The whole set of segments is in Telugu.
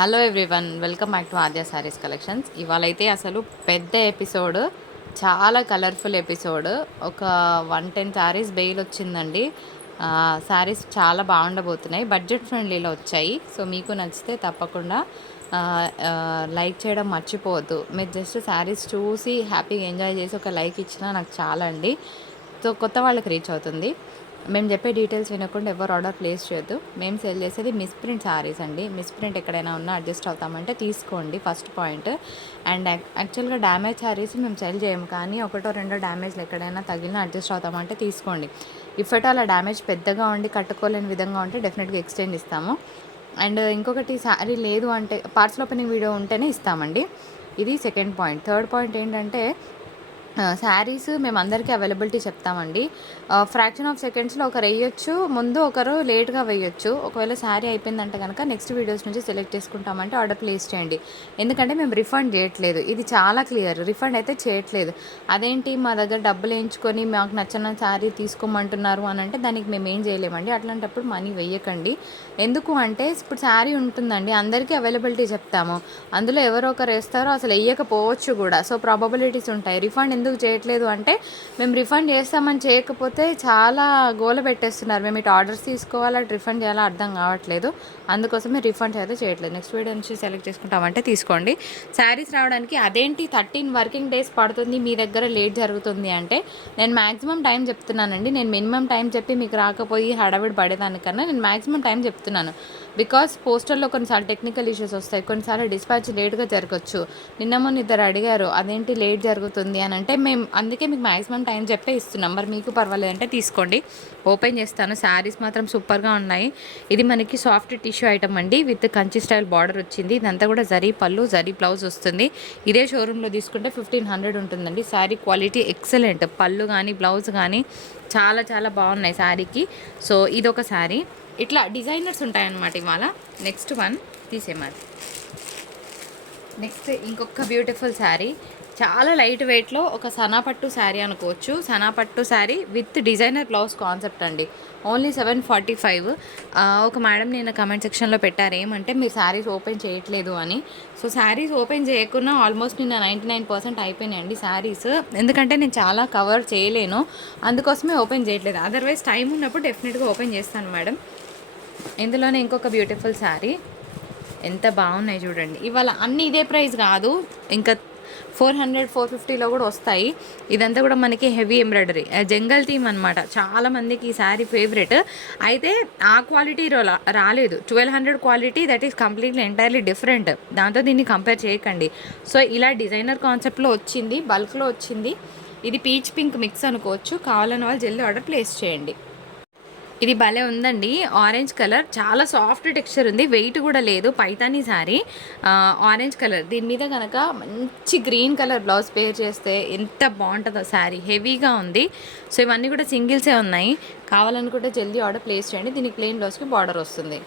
Hello everyone, welcome back to Aadya sarees collections. ఇవాళైతే అసలు పెద్ద ఎపిసోడ్, చాలా కలర్ఫుల్ ఎపిసోడ్. ఒక 110 శారీస్ బెయిల్ వచ్చిందండి. శారీస్ చాలా బాగుండబోతున్నాయి, బడ్జెట్ ఫ్రెండ్లీలో వచ్చాయి. సో మీకు నచ్చితే తప్పకుండా లైక్ చేయడం మర్చిపోవద్దు. మీరు జస్ట్ శారీస్ చూసి హ్యాపీగా ఎంజాయ్ చేసి ఒక లైక్ ఇచ్చినా నాకు చాలా అండి. సో కొత్త వాళ్ళకి రీచ్ అవుతుంది. మేము చెప్పే డీటెయిల్స్ వినకుండా ఎవరు ఆర్డర్ ప్లేస్ చేయొద్దు. మేము సెల్ చేసేది మిస్ప్రింట్ శారీస్ అండి. మిస్ప్రింట్ ఎక్కడైనా ఉన్నా అడ్జస్ట్ అవుతామంటే తీసుకోండి, ఫస్ట్ పాయింట్. అండ్ యాక్చువల్గా డ్యామేజ్ శారీస్ మేము సెల్ చేయము, కానీ ఒకటో రెండో డ్యామేజ్లు ఎక్కడైనా తగిలినా అడ్జస్ట్ అవుతామంటే తీసుకోండి. ఇఫ్ ఎట్ అలా డ్యామేజ్ పెద్దగా ఉండి కట్టుకోలేని విధంగా ఉంటే డెఫినెట్గా ఎక్స్చేంజ్ ఇస్తాము. అండ్ ఇంకొకటి, శారీ లేదు అంటే పార్సల్ ఓపెనింగ్ వీడియో ఉంటేనే ఇస్తామండి. ఇది సెకండ్ పాయింట్. థర్డ్ పాయింట్ ఏంటంటే, శారీస్ మేము అందరికీ అవైలబిలిటీ చెప్తామండి. ఫ్రాక్షన్ ఆఫ్ సెకండ్స్లో ఒకరు వేయొచ్చు, ముందు ఒకరు లేట్గా వేయొచ్చు. ఒకవేళ శారీ అయిపోయిందంటే కనుక నెక్స్ట్ వీడియోస్ నుంచి సెలెక్ట్ చేసుకుంటామంటే ఆర్డర్ ప్లేస్ చేయండి. ఎందుకంటే మేము రిఫండ్ చేయట్లేదు, ఇది చాలా క్లియర్. రిఫండ్ అయితే చేయట్లేదు. అదేంటి మా దగ్గర డబ్బులు వేయించుకొని మాకు నచ్చిన శారీ తీసుకోమంటున్నారు అని అంటే దానికి మేము ఏం చేయలేమండి. అట్లాంటప్పుడు మనీ వేయకండి. ఎందుకు అంటే ఇప్పుడు శారీ ఉంటుందండి, అందరికీ అవైలబిలిటీ చెప్తాము, అందులో ఎవరో ఒకరు వేస్తారో అసలు వేయకపోవచ్చు కూడా. సో ప్రాబబిలిటీస్ ఉంటాయి. రిఫండ్ ఎందుకు చేయట్లేదు అంటే, మేము రిఫండ్ చేస్తామని చేయకపోతే చాలా గోల పెట్టేస్తున్నారు. మేము ఇటు ఆర్డర్స్ తీసుకోవాలా, అటు రిఫండ్ చేయాలా అర్థం కావట్లేదు. అందుకోసమే రిఫండ్స్ అయితే చేయట్లేదు. నెక్స్ట్ వీడియో నుంచి సెలెక్ట్ చేసుకుంటామంటే తీసుకోండి. శారీస్ రావడానికి అదేంటి 13 వర్కింగ్ డేస్ పడుతుంది, మీ దగ్గర లేట్ జరుగుతుంది అంటే, నేను మ్యాక్సిమం టైం చెప్తున్నానండి. నేను మినిమం టైం చెప్పి మీకు రాకపోయి హడావిడి పడేదానికన్నా నేను మ్యాక్సిమం టైం చెప్తున్నాను. బికాస్ పోస్టర్లో కొన్నిసార్లు టెక్నికల్ ఇష్యూస్ వస్తాయి, కొన్నిసార్లు డిస్పాచ్ లేట్గా జరగచ్చు. నిన్న మొన్న ఇద్దరు అడిగారు అదేంటి లేట్ జరుగుతుంది అని అంటే, మేము అందుకే మీకు మ్యాక్సిమం టైం చెప్పే ఇస్తున్నాం. మరి మీకు పర్వాలేదంటే తీసుకోండి. ఓపెన్ చేస్తాను. శారీస్ మాత్రం సూపర్గా ఉన్నాయి. ఇది మనకి సాఫ్ట్ టిష్యూ ఐటమ్ అండి, విత్ కంచి స్టైల్ బార్డర్ వచ్చింది. ఇదంతా కూడా జరీ పళ్ళు, జరీ బ్లౌజ్ వస్తుంది. ఇదే షోరూంలో తీసుకుంటే 1500 ఉంటుందండి. శారీ క్వాలిటీ ఎక్సలెంట్, పళ్ళు కానీ బ్లౌజ్ కానీ చాలా చాలా బాగున్నాయి శారీకి. సో ఇదొక శారీ. ఇట్లా డిజైనర్స్ ఉంటాయన్నమాట ఇవాళ. నెక్స్ట్ వన్ తీసేమాది. నెక్స్ట్ ఇంకొక బ్యూటిఫుల్ శారీ, చాలా లైట్ వెయిట్లో ఒక సనాపట్టు శారీ అనుకోవచ్చు. సనాపట్టు sari with designer blouse concept అండి. ఓన్లీ 745. ఒక మేడం నేను కమెంట్ సెక్షన్లో పెట్టారు ఏమంటే, మీరు శారీస్ ఓపెన్ చేయట్లేదు అని. సో శారీస్ ఓపెన్ చేయకుండా ఆల్మోస్ట్ నిన్న 99% అయిపోయినాయండి శారీస్. ఎందుకంటే నేను చాలా కవర్ చేయలేను, అందుకోసమే ఓపెన్ చేయట్లేదు. అదర్వైజ్ టైం ఉన్నప్పుడు డెఫినెట్గా ఓపెన్ చేస్తాను మేడం. ఇందులోనే ఇంకొక బ్యూటిఫుల్ శారీ, ఎంత బాగున్నాయి చూడండి. ఇవాళ అన్నీ ఇదే ప్రైస్ కాదు, ఇంకా 400 450లో కూడా వస్తాయి. ఇదంతా కూడా మనకి హెవీ ఎంబ్రాయిడరీ జంగల్ థీమ్ అనమాట. చాలామందికి ఈ శారీ ఫేవరెట్. అయితే ఆ క్వాలిటీ రాలేదు. 1200 quality, that is completely entirely different. దాంతో దీన్ని కంపేర్ చేయకండి. సో ఇలా డిజైనర్ కాన్సెప్ట్లో వచ్చింది, బల్క్లో వచ్చింది. ఇది పీచ్ పింక్ మిక్స్ అనుకోవచ్చు. కావాలన్న వాళ్ళు జల్దీ ఆర్డర్ ప్లేస్ చేయండి. ఇది భలే ఉందండి, ఆరెంజ్ కలర్, చాలా సాఫ్ట్ టెక్స్చర్ ఉంది, వెయిట్ కూడా లేదు. పైతానీ శారీ, ఆరెంజ్ కలర్, దీని మీద కనుక మంచి గ్రీన్ కలర్ బ్లౌజ్ పేర్ చేస్తే ఎంత బాగుంటుందో శారీ. హెవీగా ఉంది. సో ఇవన్నీ కూడా సింగిల్సే ఉన్నాయి. కావాలనుకుంటే జల్దీ ఆర్డర్ ప్లేస్ చేయండి. దీనికి ప్లెయిన్ బ్లౌజ్కి బార్డర్ వస్తుంది.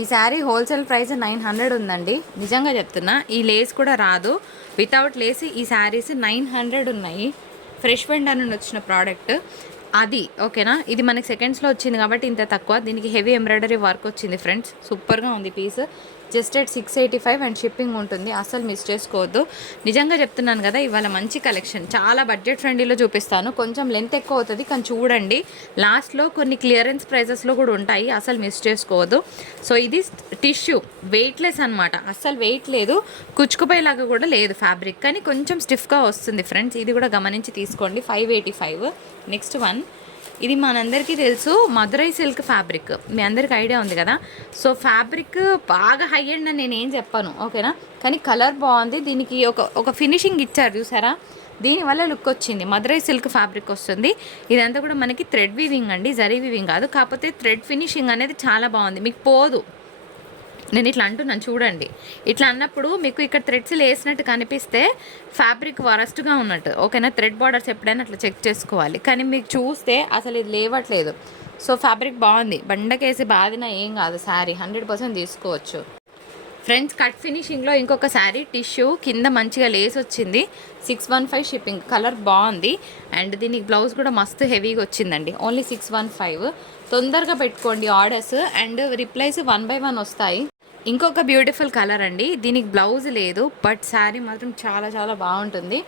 ఈ శారీ హోల్సేల్ ప్రైస్ 900 ఉందండి. నిజంగా చెప్తున్నా, ఈ లేస్ కూడా రాదు, వితౌట్ లేస్ ఈ శారీస్ 900 ఉన్నాయి. ఫ్రెష్ వెండర్ నుండి వచ్చిన ప్రోడక్ట్ అది, ఓకేనా. ఇది మనకి సెకండ్స్లో వచ్చింది కాబట్టి ఇంత తక్కువ. దీనికి హెవీ ఎంబ్రాయిడరీ వర్క్ వచ్చింది ఫ్రెండ్స్, సూపర్గా ఉంది piece. Just at 685 and shipping ఉంటుంది. అస్సలు మిస్ చేసుకోవద్దు. నిజంగా చెప్తున్నాను కదా, ఇవాళ మంచి కలెక్షన్, చాలా బడ్జెట్ ఫ్రెండ్లీలో చూపిస్తాను. కొంచెం లెంత్ ఎక్కువ అవుతుంది, కానీ చూడండి లాస్ట్లో కొన్ని క్లియరెన్స్ ప్రైజెస్లో కూడా ఉంటాయి, అసలు మిస్ చేసుకోవద్దు. సో ఇది టిష్యూ, వెయిట్లెస్ అనమాట, అస్సలు వెయిట్ లేదు, కుచ్చుకుపోయేలాగా కూడా లేదు ఫ్యాబ్రిక్, కానీ కొంచెం స్టిఫ్గా వస్తుంది ఫ్రెండ్స్. ఇది కూడా గమనించి తీసుకోండి. 585. నెక్స్ట్ వన్, ఇది మనందరికీ తెలుసు, మదురై సిల్క్ ఫ్యాబ్రిక్, మీ అందరికి ఐడియా ఉంది కదా. సో ఫ్యాబ్రిక్ బాగా హై అండ్ అని నేనేం చెప్పాను, ఓకేనా, కానీ కలర్ బాగుంది. దీనికి ఒక ఫినిషింగ్ ఇచ్చారు చూసారా, దీనివల్ల లుక్ వచ్చింది. మదురై సిల్క్ ఫ్యాబ్రిక్ వస్తుంది. ఇదంతా కూడా మనకి థ్రెడ్ వీవింగ్ అండి, జరీ వీవింగ్ కాదు. కాకపోతే థ్రెడ్ ఫినిషింగ్ అనేది చాలా బాగుంది, మీకు పోదు. నేను ఇట్లా అంటున్నాను చూడండి. ఇట్లా అన్నప్పుడు మీకు ఇక్కడ థ్రెడ్స్ వేసినట్టు కనిపిస్తే ఫ్యాబ్రిక్ వరస్ట్గా ఉన్నట్టు, ఓకేనా. థ్రెడ్ బార్డర్స్ ఎప్పుడైనా అట్లా చెక్ చేసుకోవాలి, కానీ మీకు చూస్తే అసలు ఇది లేవట్లేదు. సో ఫ్యాబ్రిక్ బాగుంది, బండకేసి బాధినా ఏం కాదు, శారీ 100% తీసుకోవచ్చు ఫ్రెండ్స్. కట్ ఫినిషింగ్లో ఇంకొక శారీ, టిష్యూ కింద మంచిగా లేస్ వచ్చింది. 615 షిప్పింగ్, కలర్ బాగుంది. అండ్ దీనికి బ్లౌజ్ కూడా మస్తు హెవీగా వచ్చిందండి. ఓన్లీ 615. తొందరగా పెట్టుకోండి ఆర్డర్స్, అండ్ రిప్లైస్ 1 by 1 వస్తాయి. ఇంకొక బ్యూటిఫుల్ కలర్ అండి. దీనికి బ్లౌజ్ లేదు, బట్ శారీ మాత్రం చాలా చాలా బాగుంటుంది.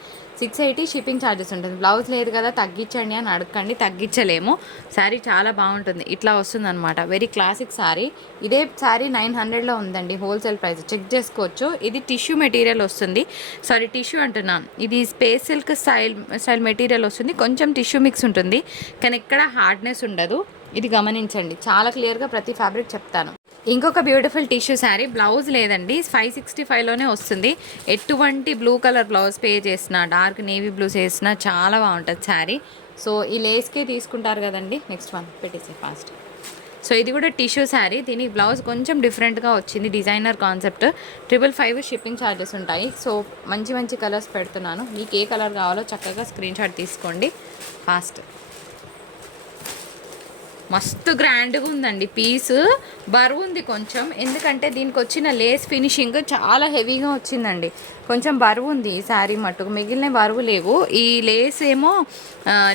680 షిప్పింగ్ ఛార్జెస్ ఉంటుంది. బ్లౌజ్ లేదు కదా తగ్గించండి అని అడగండి, తగ్గించలేము. శారీ చాలా బాగుంటుంది. ఇట్లా వస్తుందన్నమాట. Very classic sari. ఇదే శారీ 900లో ఉందండి హోల్సేల్ ప్రైస్, చెక్ చేసుకోవచ్చు. ఇది టిష్యూ మెటీరియల్ వస్తుంది, సారీ టిష్యూ అంటున్నాను, ఇది స్పేస్ సిల్క్ స్టైల్ మెటీరియల్ వస్తుంది. కొంచెం టిష్యూ మిక్స్ ఉంటుంది, కానీ ఎక్కడ హార్డ్నెస్ ఉండదు. ఇది గమనించండి, చాలా క్లియర్గా ప్రతి ఫ్యాబ్రిక్ చెప్తాను. ఇంకొక బ్యూటిఫుల్ టిష్యూ శారీ, బ్లౌజ్ లేదండి, 565లోనే వస్తుంది. ఎటువంటి బ్లూ కలర్ బ్లౌజ్ పే చేసిన, డార్క్ నేవీ బ్లూస్ వేసినా చాలా బాగుంటుంది శారీ. సో ఈ లేస్కే తీసుకుంటారు కదండి. నెక్స్ట్ వన్ పెట్టేసి ఫాస్ట్. సో ఇది కూడా టిష్యూ శారీ, దీనికి బ్లౌజ్ కొంచెం డిఫరెంట్గా వచ్చింది, డిజైనర్ కాన్సెప్ట్. 555 షిప్పింగ్ ఛార్జెస్ ఉంటాయి. సో మంచి మంచి కలర్స్ పెడుతున్నాను, మీకు ఏ కలర్ కావాలో చక్కగా స్క్రీన్ షాట్ తీసుకోండి ఫాస్ట్. మస్తు గ్రాండ్గా ఉందండి పీస్, బరువు ఉంది కొంచెం, ఎందుకంటే దీనికి వచ్చిన లేస్ ఫినిషింగ్ చాలా హెవీగా వచ్చిందండి. కొంచెం బరువు ఉంది ఈ శారీ మట్టుకు, మిగిలిన బరువు లేవు. ఈ లేస్ ఏమో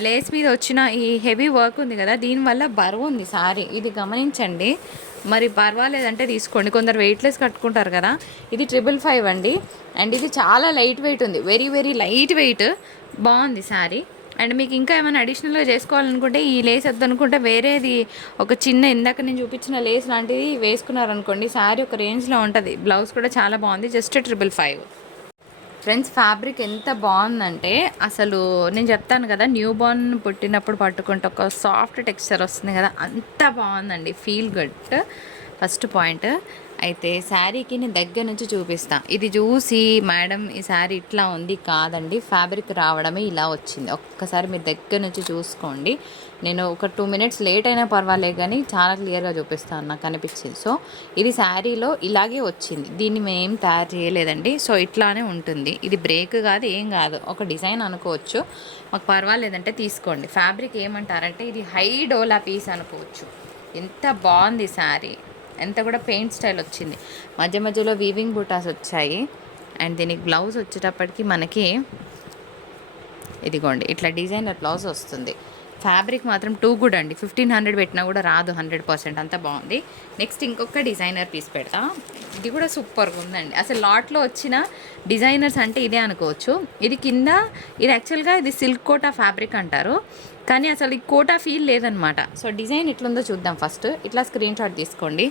లేస్ మీద వచ్చిన ఈ హెవీ వర్క్ ఉంది కదా, దీనివల్ల బరువు ఉంది శారీ, ఇది గమనించండి. మరి పర్వాలేదంటే తీసుకోండి, కొందరు వెయిట్లెస్ కట్టుకుంటారు కదా. ఇది 555 అండి. అండ్ ఇది చాలా లైట్ వెయిట్ ఉంది, వెరీ వెరీ లైట్ వెయిట్, బాగుంది శారీ. అండ్ మీకు ఇంకా ఏమైనా అడిషనల్గా చేసుకోవాలనుకుంటే, ఈ లేస్ వద్దనుకుంటే వేరేది ఒక చిన్న ఇందాక నేను చూపించిన లేస్ లాంటిది వేసుకున్నారనుకోండి, శారీ ఒక రేంజ్లో ఉంటుంది. బ్లౌజ్ కూడా చాలా బాగుంది, జస్ట్ 555. ఫ్రెండ్స్ ఫ్యాబ్రిక్ ఎంత బాగుందంటే, అసలు నేను చెప్తాను కదా, న్యూ బోర్న్ పుట్టినప్పుడు పట్టుకుంటే ఒక సాఫ్ట్ టెక్స్చర్ వస్తుంది కదా, అంత బాగుందండి, ఫీల్ గుడ్. First point. అయితే శారీకి నేను దగ్గర నుంచి చూపిస్తాను. ఇది చూసి మేడం ఈ శారీ ఇట్లా ఉంది కాదండి, ఫ్యాబ్రిక్ రావడమే ఇలా వచ్చింది. ఒక్కసారి మీరు దగ్గర నుంచి చూసుకోండి. నేను ఒక 2 మినిట్స్ లేట్ అయినా పర్వాలేదు, కానీ చాలా క్లియర్గా చూపిస్తాను, నాకు అనిపించింది. సో ఇది శారీలో ఇలాగే వచ్చింది, దీన్ని మేము తయారు చేయలేదండి. సో ఇట్లానే ఉంటుంది, ఇది బ్రేక్ కాదు, ఏం కాదు, ఒక డిజైన్ అనుకోవచ్చు. మాకు పర్వాలేదంటే తీసుకోండి. ఫ్యాబ్రిక్ ఏమంటారంటే ఇది హై డోలా పీస్ అనుకోవచ్చు. ఎంత బాగుంది శారీ, ఎంత కూడా పెయింట్ స్టైల్ వచ్చింది, మధ్య మధ్యలో వీవింగ్ బూటాస్ వచ్చాయి. అండ్ దీనికి బ్లౌజ్ వచ్చేటప్పటికి మనకి ఇదిగోండి ఇట్లా డిజైనర్ బ్లౌజ్ వస్తుంది. ఫ్యాబ్రిక్ మాత్రం టూ గుడ్ అండి, 1500 పెట్టినా కూడా రాదు 100%, అంత బాగుంది. నెక్స్ట్ ఇంకొక డిజైనర్ పీస్ పెడతా, ఇది కూడా సూపర్గా ఉందండి. అసలు లాట్లో వచ్చిన డిజైనర్స్ అంటే ఇదే అనుకోవచ్చు. ఇది కింద, ఇది యాక్చువల్గా ఇది సిల్క్ కోటా ఫ్యాబ్రిక్ అంటారు, కానీ అసలు ఈ కోటా ఫీల్ లేదనమాట. సో డిజైన్ ఎట్లుందో చూద్దాం ఫస్ట్. ఇట్లా స్క్రీన్ షాట్ తీసుకోండి,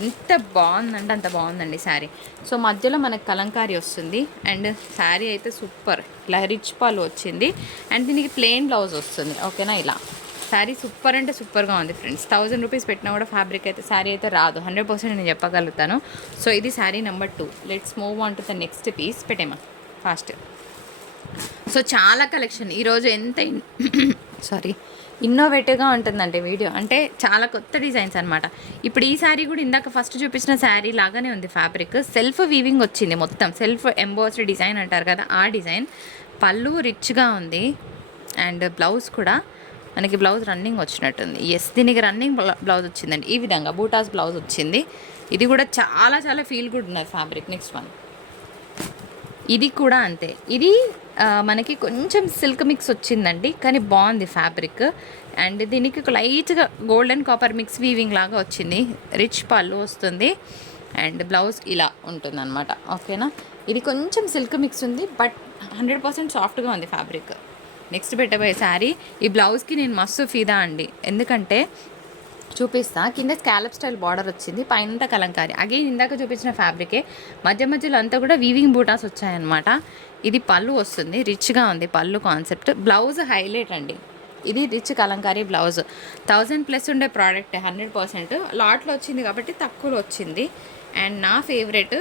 ఎంత బాగుందంటే అంత బాగుందండి శారీ. సో మధ్యలో మనకు కలంకారీ వస్తుంది, అండ్ శారీ అయితే సూపర్, ఇట్లా రిచ్ పాలు వచ్చింది. అండ్ దీనికి ప్లెయిన్ బ్లౌజ్ వస్తుంది, ఓకేనా. ఇలా శారీ సూపర్ అంటే సూపర్గా ఉంది ఫ్రెండ్స్. 1000 రూపీస్ పెట్టినా కూడా ఫ్యాబ్రిక్ అయితే శారీ అయితే రాదు, 100% నేను చెప్పగలుగుతాను. సో ఇది sari number 2. Let's move on to the next piece. పెట్టేమా ఫాస్ట్. సో చాలా కలెక్షన్ ఈరోజు ఎంత సారీ ఇన్నోవేటివ్గా ఉంటుందంటే వీడియో, అంటే చాలా కొత్త డిజైన్స్ అనమాట. ఇప్పుడు ఈ శారీ కూడా ఇందాక ఫస్ట్ చూపించిన శారీ లాగానే ఉంది ఫ్యాబ్రిక్, సెల్ఫ్ వీవింగ్ వచ్చింది, మొత్తం సెల్ఫ్ ఎంబోస్డ్ డిజైన్ అంటారు కదా ఆ డిజైన్. పళ్ళు రిచ్గా ఉంది, అండ్ బ్లౌజ్ కూడా మనకి బ్లౌజ్ రన్నింగ్ వచ్చినట్టుంది. ఎస్, దీనికి రన్నింగ్ బ్లౌజ్ వచ్చిందండి, ఈ విధంగా బూటాస్ బ్లౌజ్ వచ్చింది. ఇది కూడా చాలా చాలా ఫీల్ గుడ్ ఉన్నది ఫ్యాబ్రిక్. నెక్స్ట్ వన్, ఇది కూడా అంతే, ఇది మనకి కొంచెం సిల్క్ మిక్స్ వచ్చిందండి, కానీ బాగుంది ఫ్యాబ్రిక్. అండ్ దీనికి ఒక లైట్గా గోల్డెన్ కాపర్ మిక్స్ వీవింగ్ లాగా వచ్చింది, రిచ్ పళ్ళు వస్తుంది, అండ్ బ్లౌజ్ ఇలా ఉంటుంది అనమాట, ఓకేనా. ఇది కొంచెం సిల్క్ మిక్స్ ఉంది, బట్ 100% సాఫ్ట్గా ఉంది ఫ్యాబ్రిక్. నెక్స్ట్ పెట్టబోయే శారీ, ఈ బ్లౌజ్కి నేను మస్తు ఫీదా అండి, ఎందుకంటే చూపిస్తా. కింద స్కాలప్ స్టైల్ బార్డర్ వచ్చింది, పైన కలంకారీ, అగైన్ ఇందాక చూపించిన ఫ్యాబ్రికే, మధ్య మధ్యలో అంతా కూడా వీవింగ్ బూటాస్ వచ్చాయన్నమాట. ఇది పళ్ళు వస్తుంది, రిచ్గా ఉంది పళ్ళు కాన్సెప్ట్. బ్లౌజ్ హైలైట్ అండి, ఇది రిచ్ కలంకారీ బ్లౌజ్. 1000+ ఉండే ప్రోడక్ట్ 100%, లాట్లో వచ్చింది కాబట్టి తక్కువలో వచ్చింది. అండ్ నా ఫేవరెట్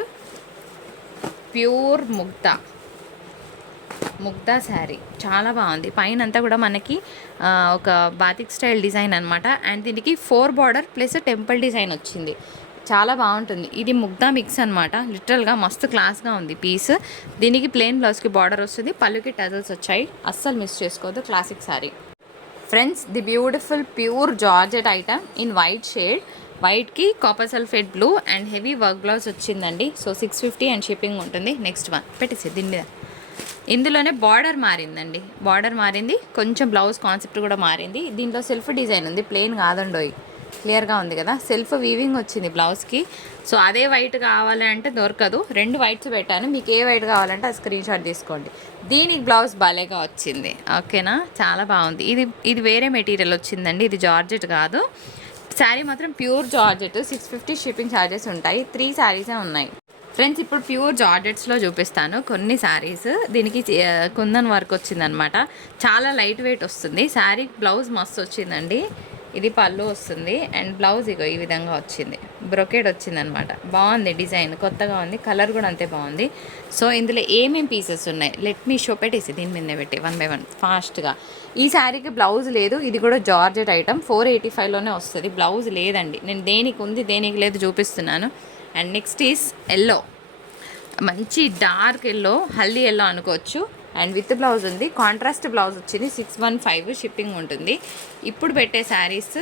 ప్యూర్ ముగ్ధా శారీ, చాలా బాగుంది. పైన అంతా కూడా మనకి ఒక బాతిక్ స్టైల్ డిజైన్ అనమాట. అండ్ దీనికి 4 బార్డర్ ప్లస్ టెంపుల్ డిజైన్ వచ్చింది, చాలా బాగుంటుంది. ఇది ముగ్ధా మిక్స్ అనమాట, లిటరల్గా మస్తు క్లాస్గా ఉంది పీస్. దీనికి ప్లెయిన్ బ్లౌజ్కి బార్డర్ వస్తుంది, పళ్ళుకి టజల్స్ వచ్చాయి, అస్సలు మిస్ చేసుకోవద్దు, classic sari. Friends the beautiful pure georgette item in white shade, వైట్కి copper sulphate blue and heavy work blouse వచ్చిందండి. సో 650 అండ్ షిప్పింగ్ ఉంటుంది. నెక్స్ట్ వన్ పెట్టేసి దీని మీద, ఇందులోనే బార్డర్ మారిందండి, బార్డర్ మారింది, కొంచెం బ్లౌజ్ కాన్సెప్ట్ కూడా మారింది. దీంట్లో సెల్ఫ్ డిజైన్ ఉంది, ప్లెయిన్ కాదండోయ్, క్లియర్గా ఉంది కదా, సెల్ఫ్ వీవింగ్ వచ్చింది బ్లౌజ్కి. సో అదే వైట్ కావాలి అంటే దొరకదు, 2 వైట్స్ పెట్టాను. మీకు ఏ వైట్ కావాలంటే ఆ స్క్రీన్ షాట్ తీసుకోండి. దీనికి బ్లౌజ్ భలేగా వచ్చింది, ఓకేనా, చాలా బాగుంది. ఇది వేరే మెటీరియల్ వచ్చిందండి, ఇది జార్జెట్ కాదు. శారీ మాత్రం ప్యూర్ జార్జెట్, 650 షిప్పింగ్ ఛార్జెస్ ఉంటాయి. 3 శారీసే ఉన్నాయి ఫ్రెండ్స్. ఇప్పుడు ప్యూర్ జార్జెట్స్లో చూపిస్తాను కొన్ని శారీస్. దీనికి కుందన్ వర్క్ వచ్చిందనమాట, చాలా లైట్ వెయిట్ వస్తుంది. శారీ బ్లౌజ్ మస్తు వచ్చిందండి. ఇది పళ్ళు వస్తుంది అండ్ బ్లౌజ్ ఇగో ఈ విధంగా వచ్చింది, బ్రొకేడ్ వచ్చిందనమాట. బాగుంది డిజైన్, కొత్తగా ఉంది, కలర్ కూడా అంతే బాగుంది. సో ఇందులో ఏమేమి పీసెస్ ఉన్నాయి లెట్ మీ షో, పెట్టేసి దీని మీద పెట్టి 1 బై 1 ఫాస్ట్గా. ఈ శారీకి బ్లౌజ్ లేదు, ఇది కూడా జార్జెట్ ఐటమ్, 485లోనే వస్తుంది. బ్లౌజ్ లేదండి, నేను దేనికి ఉంది దేనికి లేదు చూపిస్తున్నాను. అండ్ నెక్స్ట్ ఈస్ ఎల్లో, మంచి డార్క్ ఎల్లో, హల్దీ ఎల్లో అనుకోవచ్చు. అండ్ విత్ బ్లౌజ్ ఉంది, కాంట్రాస్ట్ బ్లౌజ్ వచ్చింది. 615 షిప్పింగ్ ఉంటుంది. ఇప్పుడు పెట్టే శారీస్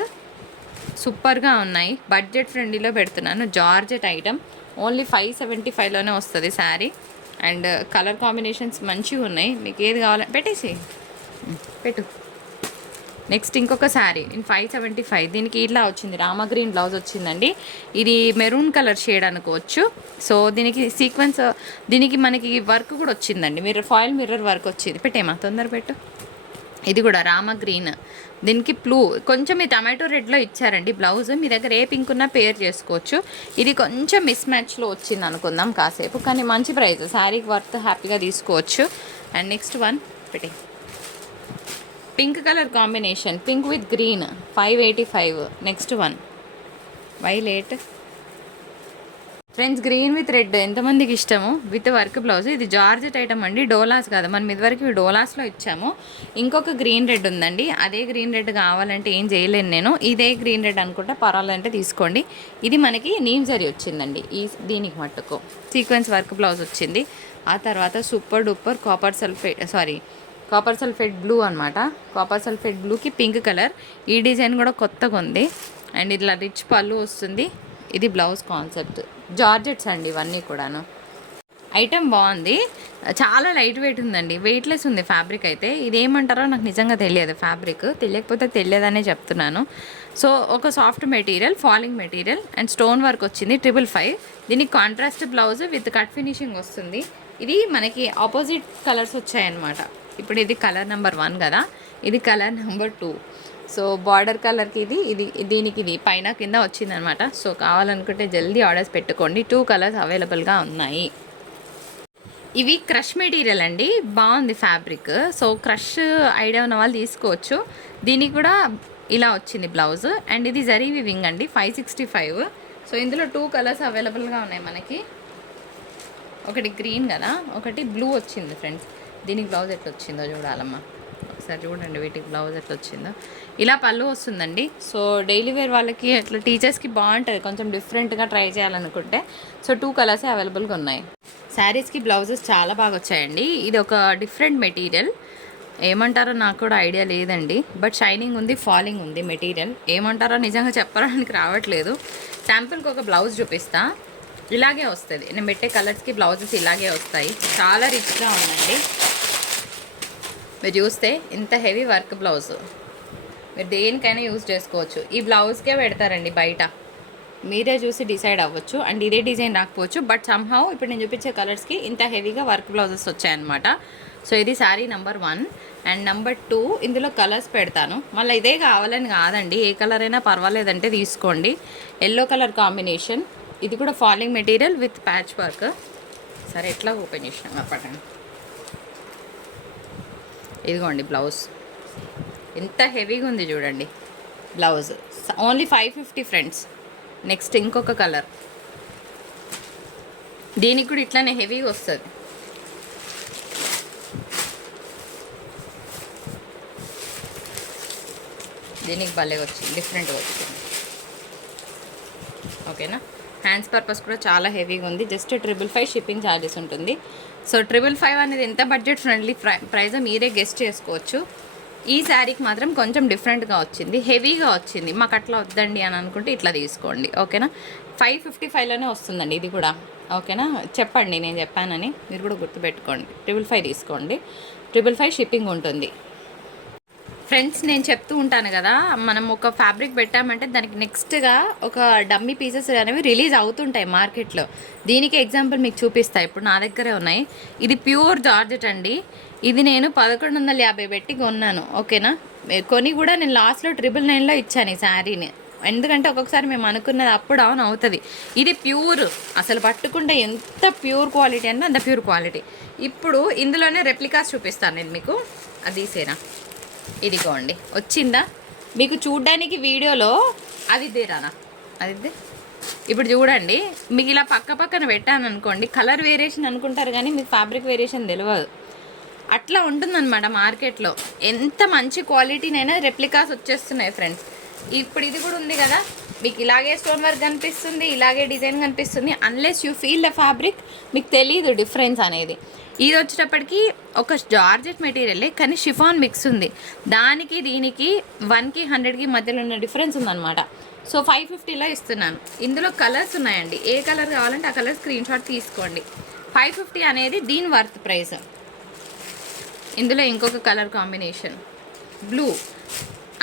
సూపర్గా ఉన్నాయి, బడ్జెట్ ఫ్రెండ్లీలో పెడుతున్నాను. జార్జెట్ ఐటమ్, ఓన్లీ 575లోనే వస్తుంది శారీ. అండ్ కలర్ కాంబినేషన్స్ మంచిగా ఉన్నాయి. మీకు ఏది కావాలంటే పెట్టేసి పెట్టు. నెక్స్ట్ ఇంకొక శారీ ఇన్ 575, దీనికి ఇట్లా వచ్చింది, రామా గ్రీన్ బ్లౌజ్ వచ్చిందండి. ఇది మెరూన్ కలర్ షేడ్ అనుకోవచ్చు. సో దీనికి సీక్వెన్స్, దీనికి మనకి వర్క్ కూడా వచ్చిందండి, ఫాయిల్ మిర్రర్ వర్క్ వచ్చింది. పెట్టేమా తొందర పెట్టు. ఇది కూడా రామా గ్రీన్, దీనికి బ్లూ, కొంచెం ఈ టమాటో రెడ్లో ఇచ్చారండి బ్లౌజ్. మీ దగ్గర ఏ పింక్ ఉన్నా పేర్ చేసుకోవచ్చు. ఇది కొంచెం మిస్ మ్యాచ్లో వచ్చింది అనుకుందాం కాసేపు, కానీ మంచి ప్రైస్, శారీకి వర్త్, హ్యాపీగా తీసుకోవచ్చు. అండ్ నెక్స్ట్ వన్ పెట్టే, pink colour combination, pink with green, 585. Next one violet friends, green with red ఎంతమందికి ఇష్టము, విత్ వర్క్ బ్లౌజ్. ఇది జార్జెట్ ఐటమ్ అండి, డోలాస్ కాదు. మనం ఇదివరకు డోలాస్లో ఇచ్చాము. ఇంకొక గ్రీన్ రెడ్ ఉందండి, అదే గ్రీన్ రెడ్ కావాలంటే ఏం చేయలేను నేను. ఇదే గ్రీన్ రెడ్ అనుకుంటా, పర్వాలంటే తీసుకోండి. ఇది మనకి నీమ్ జరీ వచ్చిందండి, దీనికి మట్టుకు సీక్వెన్స్ వర్క్ బ్లౌజ్ వచ్చింది. ఆ తర్వాత super duper copper sulphate blue అనమాట. కాపర్ సల్ఫేట్ బ్లూకి పింక్ కలర్. ఈ డిజైన్ కూడా కొత్తగా ఉంది. అండ్ ఇట్లా రిచ్ పళ్ళు వస్తుంది. ఇది బ్లౌజ్ కాన్సెప్ట్. జార్జెట్స్ అండి ఇవన్నీ కూడాను. ఐటమ్ బాగుంది, చాలా లైట్ వెయిట్ ఉందండి, వెయిట్లెస్ ఉంది ఫ్యాబ్రిక్ అయితే. ఇదేమంటారో నాకు నిజంగా తెలియదు, ఫ్యాబ్రిక్ తెలియకపోతే తెలియదనే చెప్తున్నాను. సో ఒక soft material, falling material and stone work వచ్చింది. 555. దీనికి contrast blouse with cut finishing వస్తుంది. ఇది మనకి ఆపోజిట్ కలర్స్ వచ్చాయన్నమాట. ఇప్పుడు ఇది కలర్ నెంబర్ 1 కదా, ఇది కలర్ నెంబర్ 2. సో బార్డర్ కలర్కి దీనికి ఇది పైన కింద వచ్చిందనమాట. సో కావాలనుకుంటే జల్దీ ఆర్డర్స్ పెట్టుకోండి, 2 కలర్స్ అవైలబుల్గా ఉన్నాయి. ఇవి క్రష్ మెటీరియల్ అండి, బాగుంది ఫ్యాబ్రిక్. సో క్రష్ ఐడియా ఉన్న వాళ్ళు తీసుకోవచ్చు. దీనికి కూడా ఇలా వచ్చింది బ్లౌజ్. అండ్ ఇది జరీ వివింగ్ అండి, 565. సో ఇందులో 2 కలర్స్ అవైలబుల్గా ఉన్నాయి మనకి. ఒకటి గ్రీన్ కదా, ఒకటి బ్లూ వచ్చింది ఫ్రెండ్స్. దీనికి బ్లౌజ్ ఎట్లా వచ్చిందో చూడాలమ్మా, ఒకసారి చూడండి. వీటికి బ్లౌజ్ ఎట్లా వచ్చిందో, ఇలా పళ్ళు వస్తుందండి. సో డైలీ వేర్ వాళ్ళకి అట్లా టీచర్స్కి బాగుంటుంది, కొంచెం డిఫరెంట్గా ట్రై చేయాలనుకుంటే. సో 2 కలర్సే అవైలబుల్గా ఉన్నాయి. శారీస్కి బ్లౌజెస్ చాలా బాగా వచ్చాయండి. ఇది ఒక డిఫరెంట్ మెటీరియల్, ఏమంటారో నాకు కూడా ఐడియా లేదండి. బట్ షైనింగ్ ఉంది, ఫాలింగ్ ఉంది మెటీరియల్. ఏమంటారో నిజంగా చెప్పడానికి రావట్లేదు. శాంపుల్కి ఒక బ్లౌజ్ చూపిస్తా. ఇలాగే వస్తుంది, నేను పెట్టే కలర్స్కి బ్లౌజెస్ ఇలాగే వస్తాయి. చాలా రిచ్గా ఉందండి. మీరు చూస్తే ఇంత హెవీ వర్క్ బ్లౌజ్, మీరు దేనికైనా యూజ్ చేసుకోవచ్చు. ఈ బ్లౌజ్కే పెడతారండి బయట, మీరే చూసి డిసైడ్ అవ్వచ్చు. అండ్ ఇదే డిజైన్ రాకపోవచ్చు, బట్ సమ్హౌ ఇప్పుడు నేను చూపించే కలర్స్కి ఇంత హెవీగా వర్క్ బ్లౌజెస్ వచ్చాయన్నమాట. సో ఇది శారీ నెంబర్ 1. అండ్ నెంబర్ 2 ఇందులో కలర్స్ పెడతాను. మళ్ళీ ఇదే కావాలని కాదండి, ఏ కలర్ అయినా పర్వాలేదంటే తీసుకోండి. ఎల్లో కలర్ కాంబినేషన్, ఇది కూడా falling material with patch work. సరే ఎట్లా ఓపెన్ చేసినాం అప్పటండి. ఇదిగోండి బ్లౌజ్, ఎంత హెవీగా ఉంది చూడండి బ్లౌజ్. Only 550 friends. నెక్స్ట్ ఇంకొక కలర్, దీనికి కూడా ఇట్లానే హెవీగా వస్తుంది. దీనికి భలే వచ్చింది, డిఫరెంట్గా వచ్చింది. ఓకేనా, హ్యాండ్స్ పర్పస్ కూడా చాలా హెవీగా ఉంది. జస్ట్ 555 షిప్పింగ్ ఛార్జెస్ ఉంటుంది. సో 555 అనేది ఎంత బడ్జెట్ ఫ్రెండ్లీ ప్రైస్ మీరే గెస్ట్ చేసుకోవచ్చు. ఈ శారీకి మాత్రం కొంచెం డిఫరెంట్గా వచ్చింది, హెవీగా వచ్చింది. మాకు అట్లా వద్దండి అని అనుకుంటే ఇట్లా తీసుకోండి. ఓకేనా, 555లోనే వస్తుందండి ఇది కూడా. ఓకేనా, చెప్పండి నేను చెప్పానని, మీరు కూడా గుర్తుపెట్టుకోండి. 555 తీసుకోండి, 555 షిప్పింగ్ ఉంటుంది. ఫ్రెండ్స్ నేను చెప్తూ ఉంటాను కదా, మనం ఒక ఫ్యాబ్రిక్ పెట్టామంటే దానికి నెక్స్ట్గా ఒక డమ్మీ పీసెస్ అనేవి రిలీజ్ అవుతుంటాయి మార్కెట్లో. దీనికి ఎగ్జాంపుల్ మీకు చూపిస్తా, ఇప్పుడు నా దగ్గరే ఉన్నాయి. ఇది ప్యూర్ జార్జెట్ అండి. ఇది నేను 1150 పెట్టి కొన్నాను, ఓకేనా. కొని కూడా నేను లాస్ట్లో 999లో ఇచ్చాను ఈ శారీని. ఎందుకంటే ఒక్కొక్కసారి మేము అనుకున్నది అప్పుడు డౌన్ అవుతుంది. ఇది ప్యూర్, అసలు పట్టుకుంటే ఎంత ప్యూర్ క్వాలిటీ అంటే అంత ప్యూర్ క్వాలిటీ. ఇప్పుడు ఇందులోనే రెప్లికాస్ చూపిస్తాను నేను మీకు. అది తీసేనా, ఇదిగోండి వచ్చిందా మీకు చూడ్డానికి వీడియోలో. అది దేరానా, అది ఇప్పుడు చూడండి. మీకు ఇలా పక్క పక్కన పెట్టాను అనుకోండి, కలర్ వేరియేషన్ అనుకుంటారు కానీ మీకు ఫ్యాబ్రిక్ వేరియేషన్ తెలియదు. అట్లా ఉంటుందన్నమాట మార్కెట్లో. ఎంత మంచి క్వాలిటీనైనా రెప్లికాస్ వచ్చేస్తున్నాయి ఫ్రెండ్స్. ఇప్పుడు ఇది కూడా ఉంది కదా, మీకు ఇలాగే స్టోన్ వర్క్ కనిపిస్తుంది, ఇలాగే డిజైన్ కనిపిస్తుంది. Unless you feel the fabric మీకు తెలియదు డిఫరెన్స్ అనేది. ఇది వచ్చేటప్పటికి ఒక జార్జెట్ మెటీరియలే కానీ షిఫాన్ మిక్స్ ఉంది. దానికి దీనికి 1కి 100కి మధ్యలో ఉన్న డిఫరెన్స్ ఉందన్నమాట. సో 550లో ఇస్తున్నాను. ఇందులో కలర్స్ ఉన్నాయండి, ఏ కలర్ కావాలంటే ఆ కలర్ స్క్రీన్ షాట్ తీసుకోండి. 550 అనేది దీని వర్త్ ప్రైస్. ఇందులో ఇంకొక కలర్ కాంబినేషన్ బ్లూ.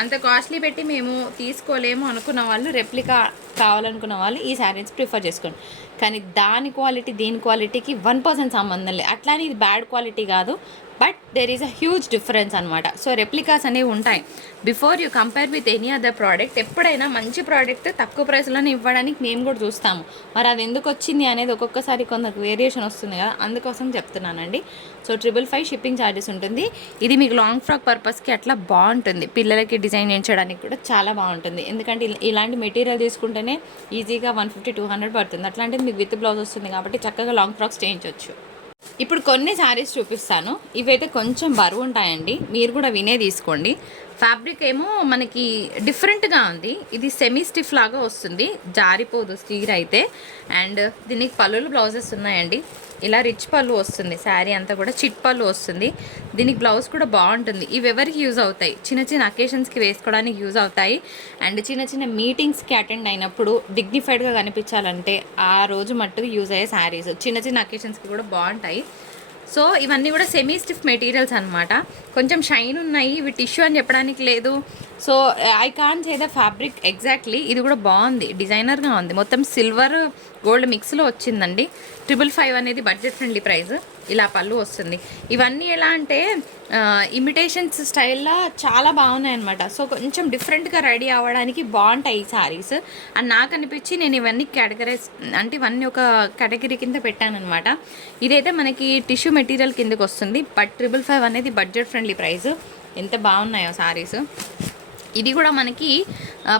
అంత కాస్ట్లీ పెట్టి మేము తీసుకోలేము అనుకున్న వాళ్ళు, రెప్లికా కావాలనుకున్న వాళ్ళు ఈ శారీస్ ప్రిఫర్ చేసుకోండి. కానీ దాని క్వాలిటీ దీని క్వాలిటీకి 1% సంబంధం లేదు. అట్లానే ఇది బ్యాడ్ క్వాలిటీ కాదు, but there is a huge difference అనమాట. సో రెప్లికాస్ అనేవి ఉంటాయి. Before you compare with any other product, ఎప్పుడైనా మంచి ప్రోడక్ట్ తక్కువ ప్రైస్లోనే ఇవ్వడానికి మేము కూడా చూస్తాము. మరి అది ఎందుకు వచ్చింది అనేది ఒక్కొక్కసారి కొందరికి వేరియేషన్ వస్తుంది కదా, అందుకోసం చెప్తున్నానండి. సో 555 షిప్పింగ్ ఛార్జెస్ ఉంటుంది. ఇది మీకు లాంగ్ ఫ్రాక్ పర్పస్కి అట్లా బాగుంటుంది. పిల్లలకి డిజైన్ చేయించడానికి కూడా చాలా బాగుంటుంది. ఎందుకంటే ఇలాంటి మెటీరియల్ తీసుకుంటేనే ఈజీగా 150-200 పడుతుంది. అట్లాంటిది మీకు విత్ బ్లౌజ్ వస్తుంది కాబట్టి చక్కగా లాంగ్ ఫ్రాక్స్ చేయించవచ్చు. ఇప్పుడు కొన్ని శారీస్ చూపిస్తాను. ఇవైతే కొంచెం బరువు ఉంటాయండి, మీరు కూడా వినే తీసుకోండి. ఫ్యాబ్రిక్ ఏమో మనకి డిఫరెంట్గా ఉంది. ఇది సెమీ స్టిఫ్ లాగా వస్తుంది, జారిపోదు స్టీర్ అయితే. అండ్ దీనికి పళ్ళులు బ్లౌజెస్ ఉన్నాయండి. ఇలా రిచ్ పళ్ళు వస్తుంది, శారీ అంతా కూడా చిట్ పళ్ళు వస్తుంది. దీనికి బ్లౌజ్ కూడా బాగుంటుంది. ఇవి ఎవరికి యూజ్ అవుతాయి, చిన్న చిన్న అకేషన్స్కి వేసుకోవడానికి యూజ్ అవుతాయి. అండ్ చిన్న చిన్న మీటింగ్స్కి అటెండ్ అయినప్పుడు డిగ్నిఫైడ్గా కనిపించాలంటే ఆ రోజు మట్టుకు యూజ్ అయ్యే శారీస్. చిన్న చిన్న అకేషన్స్కి కూడా బాగుంటాయి. సో ఇవన్నీ కూడా సెమీ స్టిఫ్ మెటీరియల్స్ అనమాట. కొంచెం షైన్ ఉన్నాయి, ఇవి టిష్యూ అని చెప్పడానికి లేదు. So I can't say the fabric exactly. ఇది కూడా బాగుంది, డిజైనర్గా ఉంది. మొత్తం సిల్వర్ గోల్డ్ మిక్స్లో వచ్చిందండి. 555 అనేది బడ్జెట్ ఫ్రెండ్లీ ప్రైస్. ఇలా పళ్ళు వస్తుంది. ఇవన్నీ ఎలా అంటే ఇమిటేషన్స్ స్టైల్లో చాలా బాగున్నాయి అనమాట. సో కొంచెం డిఫరెంట్గా రెడీ అవ్వడానికి బాగుంటాయి ఈ శారీస్ అని నాకు అనిపించి నేను ఇవన్నీ కేటగరైజ్ అంటే ఇవన్నీ ఒక కేటగిరీ కింద పెట్టాను అనమాట. ఇదైతే మనకి టిష్యూ మెటీరియల్ కిందకి వస్తుంది. బట్ 555 అనేది బడ్జెట్ ఫ్రెండ్లీ ప్రైస్. ఎంత బాగున్నాయో శారీస్. ఇది కూడా మనకి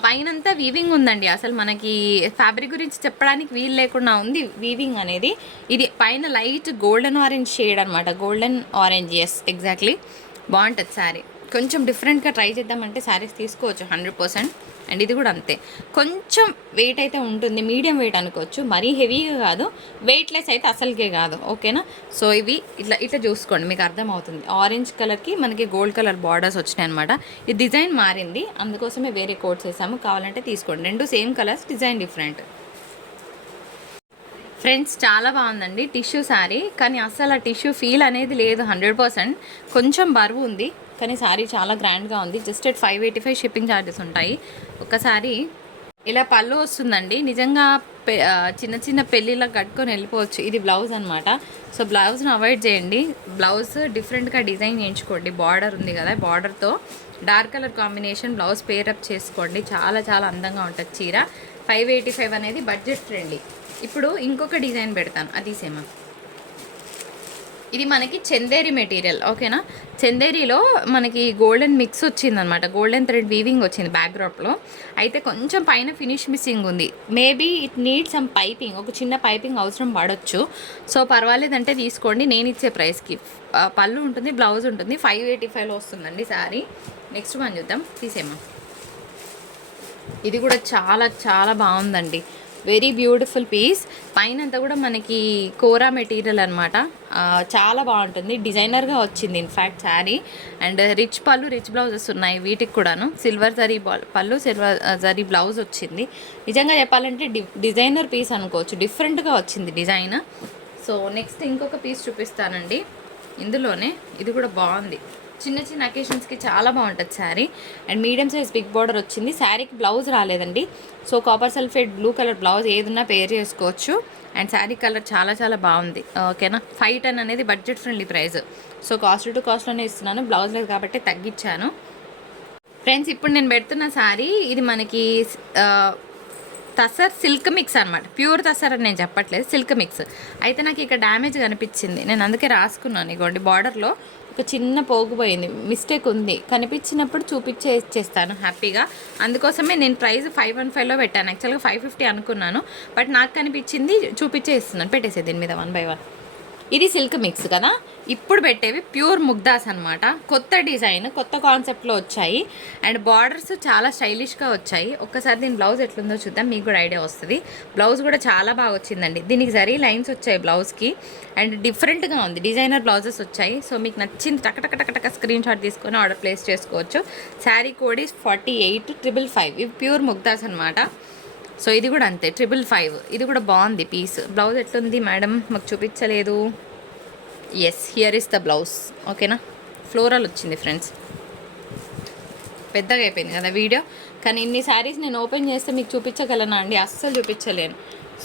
పైనంతా వీవింగ్ ఉందండి. అసలు మనకి ఫ్యాబ్రిక్ గురించి చెప్పడానికి వీలు లేకుండా ఉంది వీవింగ్ అనేది. ఇది పైన లైట్ గోల్డెన్ ఆరెంజ్ షేడ్ అనమాట. Golden orange, yes exactly. బాగుంటుంది శారీ. కొంచెం డిఫరెంట్గా ట్రై చేద్దామంటే శారీస్ తీసుకోవచ్చు 100%. అండ్ ఇది కూడా అంతే, కొంచెం వెయిట్ అయితే ఉంటుంది, మీడియం వెయిట్ అనుకోవచ్చు, మరీ హెవీగా కాదు, వెయిట్లెస్ అయితే అసలుకే కాదు, ఓకేనా. సో ఇవి ఇట్లా ఇట్లా చూసుకోండి, మీకు అర్థమవుతుంది. ఆరెంజ్ కలర్కి మనకి గోల్డ్ కలర్ బార్డర్స్ వచ్చినాయి అనమాట. ఈ డిజైన్ మారింది, అందుకోసమే వేరే కోట్స్ వేసాము, కావాలంటే తీసుకోండి. రెండు same colours, design different. Friends చాలా బాగుందండి టిష్యూ శారీ, కానీ అసలు ఆ టిష్యూ ఫీల్ అనేది లేదు 100%. కొంచెం బరువు ఉంది కానీ శారీ చాలా గ్రాండ్గా ఉంది. జస్ట్ 585 షిప్పింగ్ ఛార్జెస్ ఉంటాయి. ఒకసారి ఇలా పళ్ళు వస్తుందండి. నిజంగా చిన్న చిన్న పెళ్ళిళ్ళకి కట్టుకొని వెళ్ళిపోవచ్చు. ఇది బ్లౌజ్ అనమాట. సో బ్లౌజ్ను అవాయిడ్ చేయండి, బ్లౌజ్ డిఫరెంట్గా డిజైన్ చేయించుకోండి. బార్డర్ ఉంది కదా, బార్డర్తో dark colour combination blouse pair up చేసుకోండి. చాలా చాలా అందంగా ఉంటుంది చీర. 585 అనేది బడ్జెట్ ఫ్రెండ్లీ. ఇప్పుడు ఇంకొక డిజైన్ పెడతాను, అది సేమ్. ఇది మనకి చందేరి మెటీరియల్, ఓకేనా. చందేరిలో మనకి గోల్డెన్ మిక్స్ వచ్చిందనమాట, గోల్డెన్ థ్రెడ్ వీవింగ్ వచ్చింది బ్యాక్డ్రాప్లో. అయితే కొంచెం పైన ఫినిష్ మిస్సింగ్ ఉంది. Maybe it need some piping, ఒక చిన్న పైపింగ్ అవసరం పడవచ్చు. సో పర్వాలేదంటే తీసుకోండి, నేను ఇచ్చే ప్రైస్కి. పళ్ళు ఉంటుంది, బ్లౌజ్ ఉంటుంది. 585లో వస్తుందండి శారీ. నెక్స్ట్ వన్ చూద్దాం, తీసేమా. ఇది కూడా చాలా చాలా బాగుందండి, వెరీ బ్యూటిఫుల్ పీస్. పైన అంతా కూడా మనకి కోరా మెటీరియల్ అనమాట. చాలా బాగుంటుంది, డిజైనర్గా వచ్చింది ఇన్ఫ్యాక్ట్ శారీ. అండ్ రిచ్ పళ్ళు, రిచ్ బ్లౌజెస్ ఉన్నాయి వీటికి కూడాను. సిల్వర్ జరీ పళ్ళు, సిల్వర్ జరీ బ్లౌజ్ వచ్చింది. నిజంగా చెప్పాలంటే డిజైనర్ పీస్ అనుకోవచ్చు, డిఫరెంట్గా వచ్చింది డిజైన్. సో నెక్స్ట్ ఇంకొక పీస్ చూపిస్తానండి ఇందులోనే. ఇది కూడా బాగుంది, చిన్న చిన్న అకేషన్స్కి చాలా బాగుంటుంది sari. And medium size big border వచ్చింది. శారీకి బ్లౌజ్ రాలేదండి. So copper sulphate blue colour blouse ఏదున్నా పేర్ చేసుకోవచ్చు. అండ్ శారీ కలర్ చాలా చాలా బాగుంది. ఓకేనా, 510 అనేది budget friendly price. So cost to కాస్ట్లోనే ఇస్తున్నాను, బ్లౌజ్ లేదు కాబట్టి తగ్గించాను. ఫ్రెండ్స్ ఇప్పుడు నేను పెడుతున్న శారీ ఇది మనకి తసర్ సిల్క్ మిక్స్ అనమాట. ప్యూర్ తసర్ అని నేను చెప్పట్లేదు, సిల్క్ మిక్స్. అయితే నాకు ఇక్కడ డ్యామేజ్ కనిపించింది, నేను అందుకే రాసుకున్నాను. ఇగోండి బార్డర్లో ఒక చిన్న పోగుపోయింది, మిస్టేక్ ఉంది. కనిపించినప్పుడు ఇచ్చేస్తాను హ్యాపీగా. అందుకోసమే నేను ప్రైస్ 515లో పెట్టాను. యాక్చువల్గా 550 అనుకున్నాను, బట్ నాకు కనిపించింది ఇస్తున్నాను. పెట్టేసేది దీని మీద 1 by 1. ఇది సిల్క్ మిక్స్ కదా. ఇప్పుడు పెట్టేవి ప్యూర్ ముగ్దాస్ అనమాట. కొత్త డిజైన్, కొత్త కాన్సెప్ట్లో వచ్చాయి. అండ్ బార్డర్స్ చాలా స్టైలిష్గా వచ్చాయి. ఒక్కసారి దీని బ్లౌజ్ ఎట్లుందో చూద్దాం, మీకు కూడా ఐడియా వస్తుంది. బ్లౌజ్ కూడా చాలా బాగా వచ్చిందండి. దీనికి జరీ లైన్స్ వచ్చాయి బ్లౌజ్కి. అండ్ డిఫరెంట్గా ఉంది, డిజైనర్ బ్లౌజెస్ వచ్చాయి. సో మీకు నచ్చింది టక స్క్రీన్ షాట్ తీసుకొని ఆర్డర్ ప్లేస్ చేసుకోవచ్చు. శారీ కోడ్ 48,555. ఇవి ప్యూర్ ముగ్దాస్ అనమాట. సో ఇది కూడా అంతే 555. ఇది కూడా బాగుంది పీస్. బ్లౌజ్ ఎట్లుంది మేడం, మాకు చూపించలేదు. Yes, here is the blouse. ఓకేనా, ఫ్లోరల్ వచ్చింది ఫ్రెండ్స్. పెద్దగా అయిపోయింది కదా వీడియో, కానీ ఇన్ని శారీస్ నేను ఓపెన్ చేస్తే మీకు చూపించగలనా అండి? అస్సలు చూపించలేను.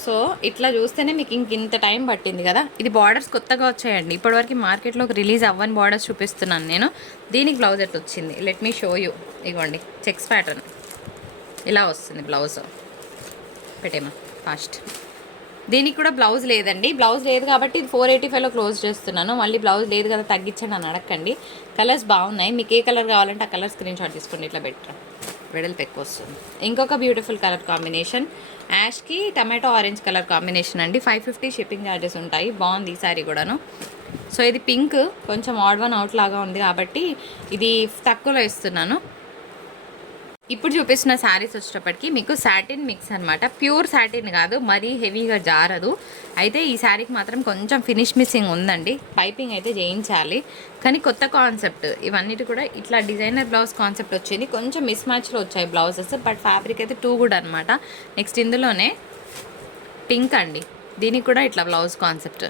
సో ఇట్లా చూస్తేనే మీకు ఇంత టైం పట్టింది కదా. ఇది బార్డర్స్ కొత్తగా వచ్చాయండి, ఇప్పటివరకు మార్కెట్లోకి రిలీజ్ అవ్వని బార్డర్స్ చూపిస్తున్నాను నేను. దీనికి బ్లౌజ్ ఎట్లా వచ్చింది, లెట్ మీ షో యూ. ఇగోండి చెక్స్ ప్యాటర్న్ ఇలా వస్తుంది బ్లౌజ్. పెట్టేమా ఫాస్ట్. దీనికి కూడా బ్లౌజ్ లేదండి. బ్లౌజ్ లేదు కాబట్టి ఇది 485లో క్లోజ్ చేస్తున్నాను. మళ్ళీ బ్లౌజ్ లేదు కదా తగ్గించండి అని అడగండి. కలర్స్ బాగున్నాయి, మీకు ఏ కలర్ కావాలంటే ఆ కలర్ స్క్రీన్ షాట్ తీసుకోండి. ఇట్లా బెటర్ వెడల్పు ఎక్కువ వస్తుంది. ఇంకొక beautiful colour combination, Yaskhi tomato orange colour combination అండి. 550 షిప్పింగ్ ఛార్జెస్ ఉంటాయి. బాగుంది ఈ సారీ కూడాను. సో ఇది పింక్, కొంచెం ఆడ్ వన్ అవుట్ లాగా ఉంది కాబట్టి ఇది తక్కువలో ఇస్తున్నాను. ఇప్పుడు చూపిస్తున్న శారీస్ వచ్చేటప్పటికి మీకు సాటిన్ మిక్స్ అనమాట. ప్యూర్ సాటిన్ కాదు, మరీ హెవీగా జారదు. అయితే ఈ శారీకి మాత్రం కొంచెం ఫినిష్ మిస్సింగ్ ఉందండి. పైపింగ్ అయితే చేయించాలి, కానీ కొత్త కాన్సెప్ట్. ఇవన్నిటి కూడా ఇట్లా డిజైనర్ బ్లౌజ్ కాన్సెప్ట్ వచ్చింది. కొంచెం మిస్ మ్యాచ్లో వచ్చాయి బ్లౌజెస్, బట్ ఫ్యాబ్రిక్ అయితే టూ గుడ్ అనమాట. నెక్స్ట్ ఇందులోనే పింక్ అండి, దీనికి కూడా ఇట్లా బ్లౌజ్ కాన్సెప్ట్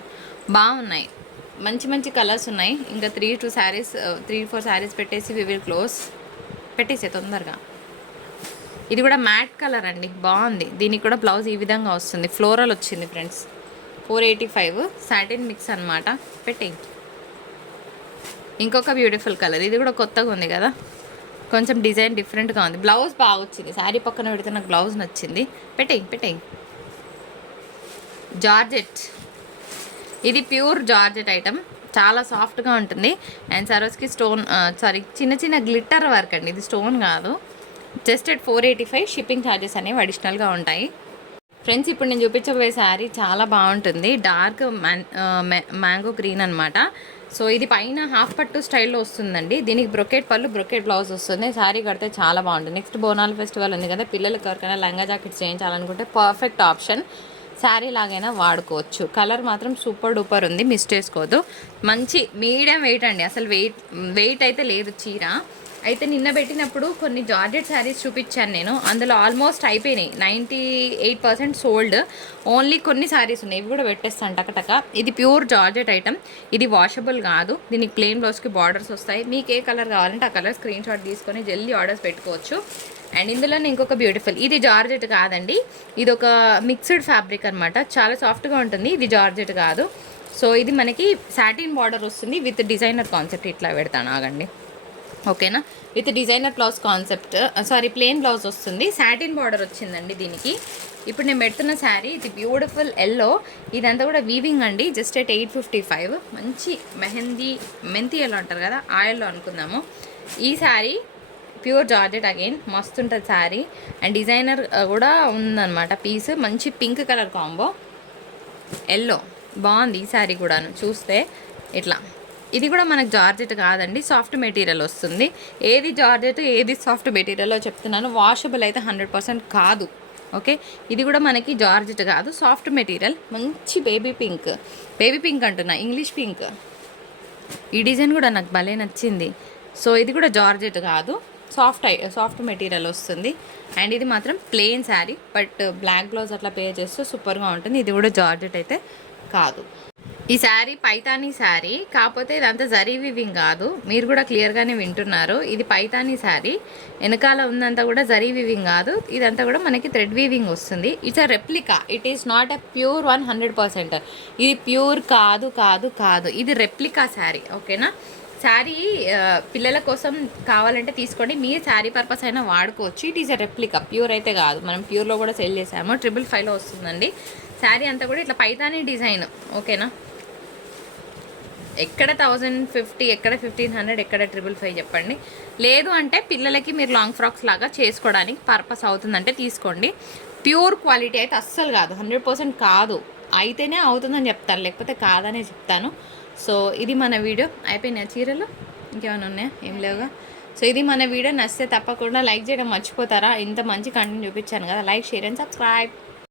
బాగున్నాయి. మంచి కలర్స్ ఉన్నాయి. ఇంకా 3-4 శారీస్ పెట్టేసి వి విల్ క్లోజ్. పెట్టేసే తొందరగా. ఇది కూడా మ్యాట్ కలర్ అండి, బాగుంది. దీనికి కూడా బ్లౌజ్ ఈ విధంగా వస్తుంది, ఫ్లోరల్ వచ్చింది ఫ్రెండ్స్. 485 సాటిన్ మిక్స్ అనమాట. పెట్టే ఇంకొక బ్యూటిఫుల్ కలర్, ఇది కూడా కొత్తగా ఉంది కదా, కొంచెం డిజైన్ డిఫరెంట్గా ఉంది. బ్లౌజ్ బాగా వచ్చింది, శారీ పక్కన పెడితే నాకు బ్లౌజ్ నచ్చింది. పెట్టే జార్జెట్. ఇది ప్యూర్ జార్జెట్ ఐటమ్, చాలా సాఫ్ట్గా ఉంటుంది. అండ్ సరోస్కి స్టోన్ చిన్న గ్లిట్టర్ వర్క్ అండి, ఇది స్టోన్ కాదు. Just at 485. షిప్పింగ్ ఛార్జెస్ అనేవి అడిషనల్గా ఉంటాయి. ఫ్రెండ్స్ ఇప్పుడు నేను చూపించబోయే శారీ చాలా బాగుంటుంది. డార్క్ మ్యాంగో గ్రీన్ అనమాట. సో ఇది పైన హాఫ్ పట్టు స్టైల్లో వస్తుందండి. దీనికి బ్రొకెట్ పళ్ళు, బ్రొకెట్ బ్లౌజ్ వస్తుంది. శారీ కడితే చాలా బాగుంటుంది. నెక్స్ట్ బోనాల ఫెస్టివల్ ఉంది కదా, పిల్లలకి ఎవరికైనా లంగా జాకెట్స్ చేయించాలనుకుంటే పర్ఫెక్ట్ ఆప్షన్. శారీ లాగైనా వాడుకోవచ్చు. కలర్ మాత్రం సూపర్ డూపర్ ఉంది, మిస్ చేసుకోవద్దు. మంచి మీడియం వెయిట్ అండి, అసలు వెయిట్ అయితే లేదు చీర. అయితే నిన్న పెట్టినప్పుడు కొన్ని జార్జెట్ శారీస్ చూపించాను నేను, అందులో ఆల్మోస్ట్ అయిపోయినాయి. 98% సోల్డ్. ఓన్లీ కొన్ని శారీస్ ఉన్నాయి, ఇవి కూడా పెట్టేస్తాను టకటక. ఇది ప్యూర్ జార్జెట్ ఐటమ్, ఇది వాషబుల్ కాదు. దీనికి ప్లెయిన్ బ్లౌజ్కి బార్డర్స్ వస్తాయి. మీకు ఏ కలర్ కావాలంటే ఆ కలర్ స్క్రీన్ షాట్ తీసుకొని జల్దీ ఆర్డర్స్ పెట్టుకోవచ్చు. అండ్ ఇందులోనే ఇంకొక బ్యూటిఫుల్, ఇది జార్జెట్ కాదండి, ఇది ఒక మిక్స్డ్ ఫ్యాబ్రిక్ అనమాట. చాలా సాఫ్ట్గా ఉంటుంది, ఇది జార్జెట్ కాదు. సో ఇది మనకి సాటిన్ బార్డర్ వస్తుంది విత్ డిజైనర్ కాన్సెప్ట్. ఇట్లా పెడతాను ఆగండి, ఓకేనా. With designer blouse concept, plain blouse వస్తుంది. సాటిన్ బార్డర్ వచ్చిందండి దీనికి. ఇప్పుడు నేను పెడుతున్న శారీ ఇది బ్యూటిఫుల్ ఎల్లో. ఇదంతా కూడా వీవింగ్ అండి, జస్ట్ ఎట్ 855. మంచి మెంతి ఎల్లో అంటారు కదా, ఆ ఎల్లో అనుకుందాము. ఈ శారీ ప్యూర్ జార్జెట్ అగైన్, మస్తు ఉంటుంది శారీ. అండ్ డిజైనర్ కూడా ఉందన్నమాట పీస్. మంచి పింక్ కలర్ కాంబో, ఎల్లో బాగుంది. ఈ శారీ కూడాను చూస్తే ఇట్లా. ఇది కూడా మనకు జార్జెట్ కాదండి, సాఫ్ట్ మెటీరియల్ వస్తుంది. ఏది జార్జెట్ ఏది సాఫ్ట్ మెటీరియల్లో చెప్తున్నాను. వాషబుల్ అయితే 100% కాదు, ఓకే. ఇది కూడా మనకి జార్జెట్ కాదు, సాఫ్ట్ మెటీరియల్. మంచి బేబీ పింక్ అంటున్నా, ఇంగ్లీష్ పింక్. ఈ డిజైన్ కూడా నాకు భలే నచ్చింది. సో ఇది కూడా జార్జెట్ కాదు, సాఫ్ట్ మెటీరియల్ వస్తుంది. అండ్ ఇది మాత్రం plain sari, but black blouse అట్లా పే చేస్తే సూపర్గా ఉంటుంది. ఇది కూడా జార్జెట్ అయితే కాదు. ఈ శారీ పైతానీ శారీ, కాకపోతే ఇదంతా జరీ వీవింగ్ కాదు. మీరు కూడా క్లియర్గానే వింటున్నారు. ఇది పైతానీ శారీ, వెనకాల ఉందంతా కూడా జరీ వీవింగ్ కాదు, ఇదంతా కూడా మనకి థ్రెడ్ వీవింగ్ వస్తుంది. It's a replica, it is not a pure 100%. ఇది ప్యూర్ కాదు కాదు కాదు, ఇది రెప్లికా శారీ. ఓకేనా? శారీ పిల్లల కోసం కావాలంటే తీసుకోండి, మీ శారీ పర్పస్ అయినా వాడుకోవచ్చు. It is a replica, pure అయితే కాదు. మనం ప్యూర్లో కూడా సెల్ చేసాము, 555లో వస్తుందండి. శారీ అంతా కూడా ఇట్లా పైతానీ డిజైన్. ఓకేనా? ఎక్కడ 1050, ఎక్కడ 1500, ఎక్కడ 555 చెప్పండి. లేదు అంటే పిల్లలకి మీరు లాంగ్ ఫ్రాక్స్ లాగా చేసుకోవడానికి పర్పస్ అవుతుందంటే తీసుకోండి. ప్యూర్ క్వాలిటీ అయితే అస్సలు కాదు, 100% కాదు. అయితేనే అవుతుందని చెప్తాను, లేకపోతే కాదనే చెప్తాను. సో ఇది మన వీడియో. అయిపోయినాయి చీరలు, ఇంకేమైనా ఉన్నాయా? ఏం లేవుగా. సో ఇది మన వీడియో. నచ్చితే తప్పకుండా లైక్ చేయడం మర్చిపోతారా? ఇంత మంచి కంటెంట్ చూపించాను కదా. Like, share and subscribe.